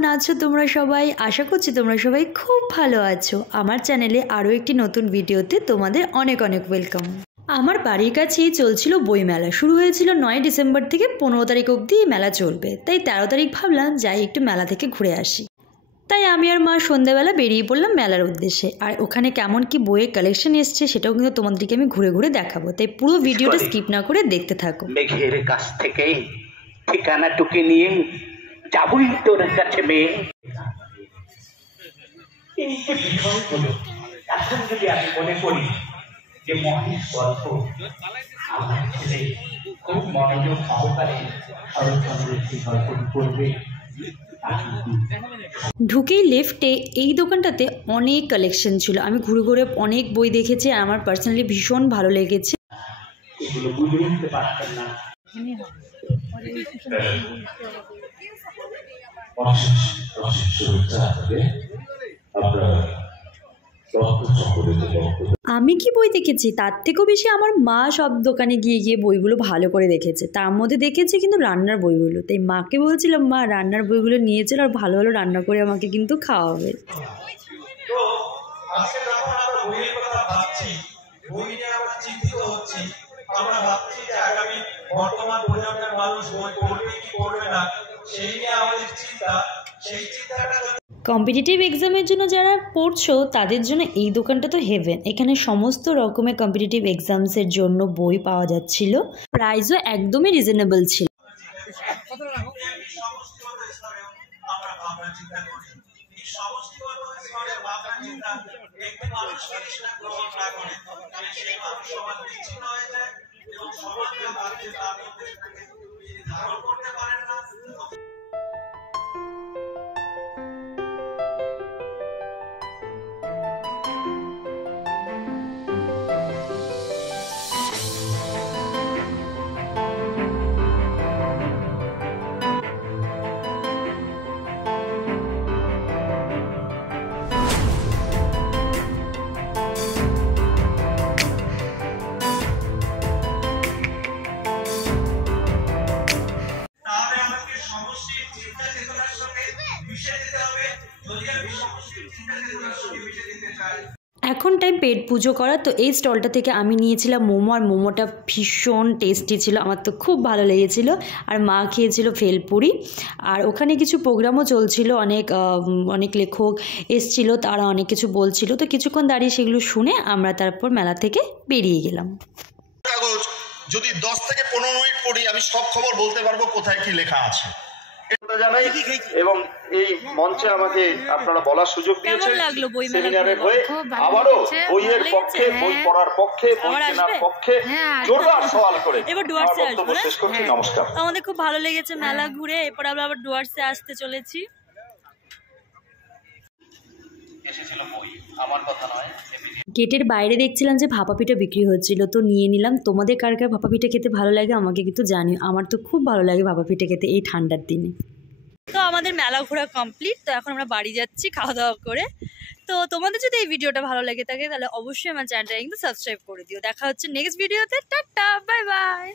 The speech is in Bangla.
কেমন আছো তোমরা সবাই? আশা করছি তোমরা সবাই খুব ভালো আছো। আমার চ্যানেলে আরও একটি নতুন ভিডিওতে তোমাদের অনেক অনেক ওয়েলকাম। আমার বাড়ির কাছেই চলছিল বইমেলা। শুরু হয়েছিল 9 ডিসেম্বর থেকে 15 তারিখ অবধি এই মেলা চলবে। তাই 13 তারিখ ভাবলাম যাই একটু মেলা থেকে ঘুরে আসি। তাই আমি আর মা সন্ধ্যাবেলা বেরিয়ে পড়লাম মেলার উদ্দেশ্যে। আর ওখানে কেমন কি বইয়ের কালেকশন এসছে সেটাও কিন্তু তোমাদেরকে আমি ঘুরে ঘুরে দেখাবো। তাই পুরো ভিডিওটা স্কিপ না করে দেখতে থাকো। মেঘের কাছ থেকে ঠিকানা টুকে নিয়ে যাবই তোর কাছে মেয়ে। এই যে বিষয় হলো, এখন যদি আমি মনে করি যে মহেশ গল্প আমার ছেলে খুব মনোযোগ সহকারে শরৎচন্দ্রের সেই গল্পটি পড়বে। ঢুকেই লেফটে এই দোকানটাতে অনেক কালেকশন ছিল। আমি ঘুরে ঘুরে অনেক বই দেখেছি আর আমার পার্সোনালি ভীষণ ভালো লেগেছে। এগুলো বুঝে উঠতে পারতেন না। আমি কি বই দেখেছি তার থেকেও বেশি আমার মা সব দোকানে গিয়ে গিয়ে বইগুলো ভালো করে দেখেছে। তার মধ্যে দেখেছে কিন্তু রান্নার বইগুলো। তাই মাকে বলছিলাম, মা রান্নার বইগুলো নিয়ে চলো আর ভালো ভালো রান্না করে আমাকে কিন্তু খাওয়াবে। আমরা ভাবছি যে আগামী বর্তমান প্রজন্মের মানুষ বই পড়বে কি পড়বে না সেই নিয়ে আমাদের চিন্তা। সেই চিন্তাটা কম্পিটিটিভ এক্সামের জন্য যারা পড়ছো তাদের জন্য এই দোকানটা তো হেভেন। এখানে সমস্ত রকমের কম্পিটিটিভ এক্সামসের জন্য বই পাওয়া যাচ্ছিল। প্রাইসও একদমই রিজনেবল ছিল। এখন টাইম পেট পুজো করা। তো এই স্টলটা থেকে আমি নিয়েছিলাম মোমো, আর মোমোটা ভীষণ টেস্টি ছিল, আমার তো খুব ভালো লেগেছিলো। আর মা খেয়েছিল ভেলপুরি। আর ওখানে কিছু প্রোগ্রামও চলছিল, অনেক লেখক এসছিল, তারা অনেক কিছু বলছিল। তো কিছুক্ষণ দাঁড়িয়ে সেগুলো শুনে আমরা তারপর মেলা থেকে বেরিয়ে গেলাম। কাগজ যদি 10 থেকে 15 মিনিট পড়ি আমি সব খবর বলতে পারবো কোথায় কি লেখা আছে। জানাই এবং এই মঞ্চে আমাকে আপনারা বলার সুযোগ দিয়েছেন। সেমিনারের হয়ে আবারও বইয়ের পক্ষে, বই পড়ার পক্ষে, বই কেনার পক্ষে জোরদার সওয়াল করে এবার ডুয়ার্সে আসবো। শেষ করছি। নমস্কার। আমাদের খুব ভালো লেগেছে মেলা ঘুরে। এরপর আমরা আবার ডুয়ার্সে আসতে চলেছি। এসেছিল বই, আমার কথা নয়। গেটের বাইরে দেখছিলাম যে ভাপা পিঠা বিক্রি হচ্ছিল, তো নিয়ে নিলাম। তোমাদের কার কার ভাপা পিঠা খেতে ভালো লাগে আমাকে কিন্তু জানিও। আমার তো খুব ভালো লাগে ভাপা পিঠা খেতে এই ঠান্ডার দিনে। তো আমাদের মেলা ঘোরা কমপ্লিট। তো এখন আমরা বাড়ি যাচ্ছি খাওয়া দাওয়া করে। তো তোমাদের যদি এই ভিডিওটা ভালো লাগে থাকে তাহলে অবশ্যই আমার চ্যানেলটা কিন্তু সাবস্ক্রাইব করে দিও। দেখা হচ্ছে নেক্সট ভিডিওতে। Tata, bye bye.